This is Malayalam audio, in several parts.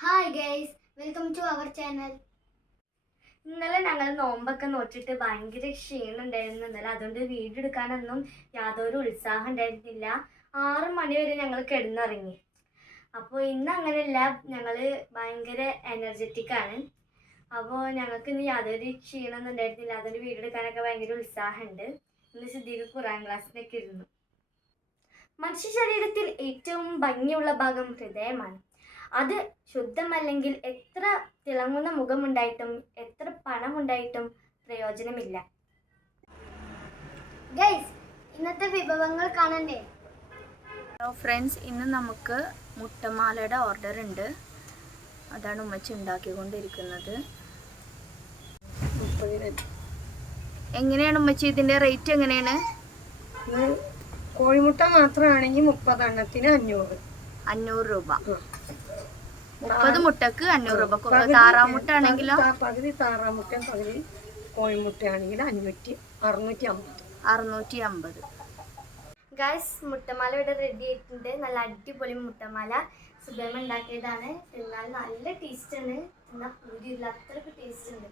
Hi guys, welcome to our channel. ഇന്നലെ ഞങ്ങൾ നോമ്പൊക്കെ നോക്കിയിട്ട് ഭയങ്കര ക്ഷീണം ഉണ്ടായിരുന്നു. ഇന്നലെ അതുകൊണ്ട് വീഡിയോ എടുക്കാനൊന്നും യാതൊരു ഉത്സാഹം ഉണ്ടായിരുന്നില്ല. 6 മണി വരെ ഞങ്ങൾ കിടന്നുറങ്ങി. അപ്പോൾ ഇന്ന് അങ്ങനെയല്ല, ഞങ്ങൾ ഭയങ്കര എനർജറ്റിക് ആണ്. അപ്പോൾ ഞങ്ങൾക്ക് ഇന്ന് യാതൊരു ക്ഷീണമൊന്നും ഉണ്ടായിരുന്നില്ല. അതുകൊണ്ട് വീഡിയോ എടുക്കാനൊക്കെ ഭയങ്കര ഉത്സാഹമുണ്ട്. ഇന്ന് സിദ്ദീഖ് ഖുർആൻ ക്ലാസ്സിലൊക്കെ ഇരുന്നു. മനുഷ്യ ശരീരത്തിൽ ഏറ്റവും ഭംഗിയുള്ള ഭാഗം ഹൃദയമാണ്. അത് ശുദ്ധമല്ലെങ്കിൽ എത്ര തിളങ്ങുന്ന മുഖമുണ്ടായിട്ടും എത്ര പണമുണ്ടായിട്ടും പ്രയോജനമില്ല. ഗൈസ്, ഇന്നത്തെ വിഭവങ്ങൾ കാണണ്ടേ? ഹലോ ഫ്രണ്ട്സ്, ഇന്ന് നമുക്ക് മുട്ടമാലയുടെ ഓർഡർ ഉണ്ട്. അതാണ് ഉമ്മച്ചി ഉണ്ടാക്കിക്കൊണ്ടിരിക്കുന്നത്. എങ്ങനെയാണ് ഉമ്മച്ചി ഇതിൻ്റെ റേറ്റ് എങ്ങനെയാണ്? കോഴിമുട്ട മാത്രമാണെങ്കിൽ 30 എണ്ണത്തിന് 500 രൂപ. 30 മുട്ടക്ക് 500 രൂപ. താറാമുട്ട ആണെങ്കിലോ? പകുതി താറാമുട്ടയും പകുതി കോഴിമുട്ടയാണെങ്കിൽ 650. ഗൈസ്, മുട്ടമാല ഇവിടെ റെഡി ആയിട്ടുണ്ട്. നല്ല അടിപൊളി മുട്ടമാല സുബേമ ഉണ്ടാക്കിയതാണ്. തിന്നാൽ നല്ല ടേസ്റ്റ് ആണ്. എന്നാൽ പൂരിയില്ല, അത്രയ്ക്ക് ടേസ്റ്റ് ഉണ്ട്.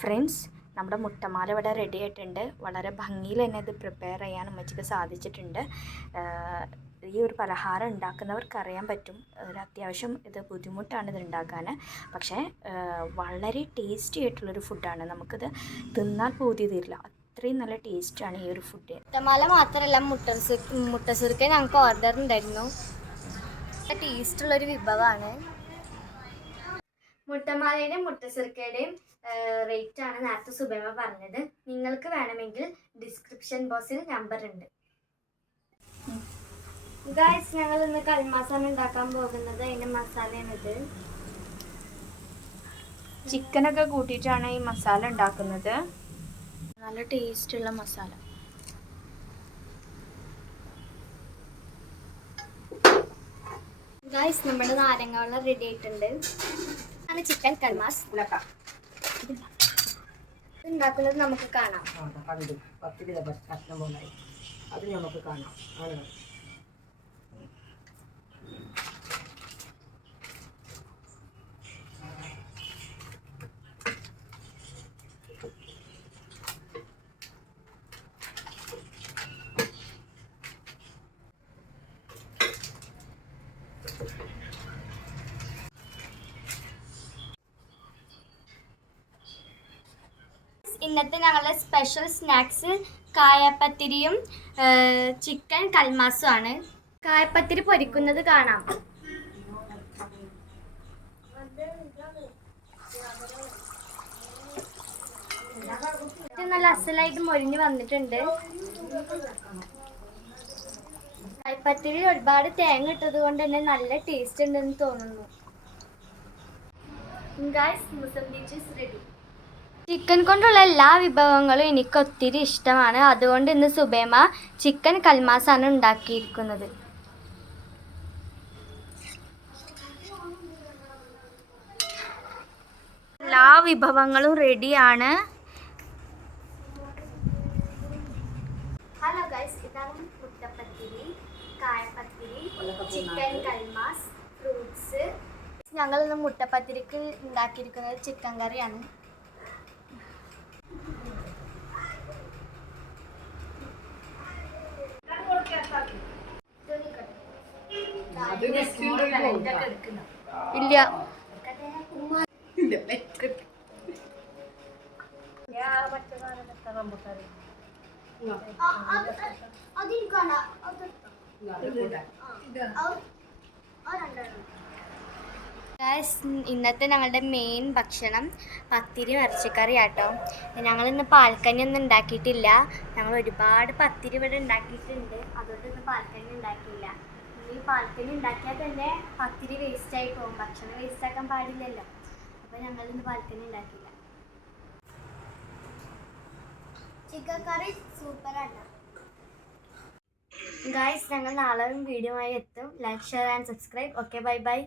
ഫ്രണ്ട്സ്, നമ്മുടെ മുട്ടമാല ഇവിടെ റെഡി ആയിട്ടുണ്ട്. വളരെ ഭംഗിയിൽ തന്നെ ഇത് പ്രിപ്പയർ ചെയ്യാൻ ഉമ്മച്ചിക്ക് സാധിച്ചിട്ടുണ്ട്. ഈ ഒരു പലഹാരം ഉണ്ടാക്കുന്നവർക്ക് അറിയാൻ പറ്റും, അത്യാവശ്യം ഇത് ബുദ്ധിമുട്ടാണ് ഇത് ഉണ്ടാക്കാൻ. പക്ഷേ വളരെ ടേസ്റ്റി ആയിട്ടുള്ളൊരു ഫുഡാണ്. നമുക്കിത് തിന്നാൽ പൂതി തീരില്ല, അത്രയും നല്ല ടേസ്റ്റാണ് ഈ ഒരു ഫുഡ്. മുട്ടമാല മാത്രമല്ല, മുട്ട സുറുക്ക ഞങ്ങൾക്ക് ഓർഡർ ഉണ്ടായിരുന്നു. ടേസ്റ്റുള്ളൊരു വിഭവമാണ്. മുട്ടമാലയുടെയും മുട്ട സുറുക്കയുടെയും റേറ്റ് ആണ് നേരത്തെ സുബൈമ പറഞ്ഞത്. നിങ്ങൾക്ക് വേണമെങ്കിൽ ഡിസ്ക്രിപ്ഷൻ ബോക്സിൽ നമ്പർ ഉണ്ട്. ഗൈസ്, ഞങ്ങൾ ഇന്ന് കൽമാസാണ് ഉണ്ടാക്കാൻ പോകുന്നത്. അതിൻ്റെ മസാലയാണിത്. ചിക്കനൊക്കെ കൂട്ടിയിട്ടാണ് ഈ മസാല ഉണ്ടാക്കുന്നത്. നല്ല ടേസ്റ്റുള്ള മസാല. ഗൈസ്, നമ്മുടെ നാരങ്ങ വെള്ളം റെഡി ആയിട്ടുണ്ട്. ആണ് ചിക്കൻ കൽമാസ് ഉണ്ടാക്കുന്നത്. നമുക്ക് കാണാം. അത് നമുക്ക് കാണാം. ഇന്നത്തെ ഞങ്ങളുടെ സ്പെഷ്യൽ സ്നാക്സ് കായപ്പത്തിരിയും ചിക്കൻ കൽമാസും ആണ്. കായപ്പത്തിരി പൊരിക്കുന്നത് കാണാം. നല്ല അസലായിട്ട് മൊരിഞ്ഞ് വന്നിട്ടുണ്ട്. കായപ്പത്തിരി ഒരുപാട് തേങ്ങ ഇട്ടത് കൊണ്ട് തന്നെ നല്ല ടേസ്റ്റ് ഉണ്ടെന്ന് തോന്നുന്നു. ഗൈസ്, മുസം ഡിഷ് റെഡി. ചിക്കൻ കൊണ്ടുള്ള എല്ലാ വിഭവങ്ങളും എനിക്ക് ഒത്തിരി ഇഷ്ടമാണ്. അതുകൊണ്ട് ഇന്ന് സുബേമ ചിക്കൻ കൽമാസാണ് ഉണ്ടാക്കിയിരിക്കുന്നത്. എല്ലാ വിഭവങ്ങളും റെഡിയാണ്. ഹലോ ഗൈസ്, ഇതാണ് മുട്ടപ്പത്തിരി, കായപ്പത്തിരി, ചിക്കൻ കൽമാസ്, ഫ്രൂട്ട്സ്. ഞങ്ങൾ ഇന്ന് മുട്ടപ്പത്തിരിക്ക് ഉണ്ടാക്കിയിരിക്കുന്നത് ചിക്കൻ കറിയാണ്. ഇല്ല, ഇന്നത്തെ ഞങ്ങളുടെ മെയിൻ ഭക്ഷണം പത്തിരി ഇറച്ചിക്കറി ആട്ടോ. ഞങ്ങളിന്ന് പാൽക്കഞ്ഞി ഒന്നും ഉണ്ടാക്കിയിട്ടില്ല. ഞങ്ങൾ ഒരുപാട് പത്തിരി ഇവിടെ ഉണ്ടാക്കിയിട്ടുണ്ട്. അതുകൊണ്ട് ഇന്ന് പാൽക്കഞ്ഞി ഉണ്ടാക്കിയില്ല. ഈ പാൽക്കഞ്ഞി ഉണ്ടാക്കിയാൽ തന്നെ പത്തിരി വേസ്റ്റായി പോകും. ഭക്ഷണം വേസ്റ്റാക്കാൻ പാടില്ലല്ലോ. അപ്പോൾ ഞങ്ങളിന്ന് പാൽക്കഞ്ഞി ഉണ്ടാക്കിയില്ല. ചിക്കൻ കറി സൂപ്പറാണ്. ഗൈസ്, ഞങ്ങൾ നാളെ വീഡിയോ ആയി എത്തും. Like, share and subscribe. Okay, bye bye.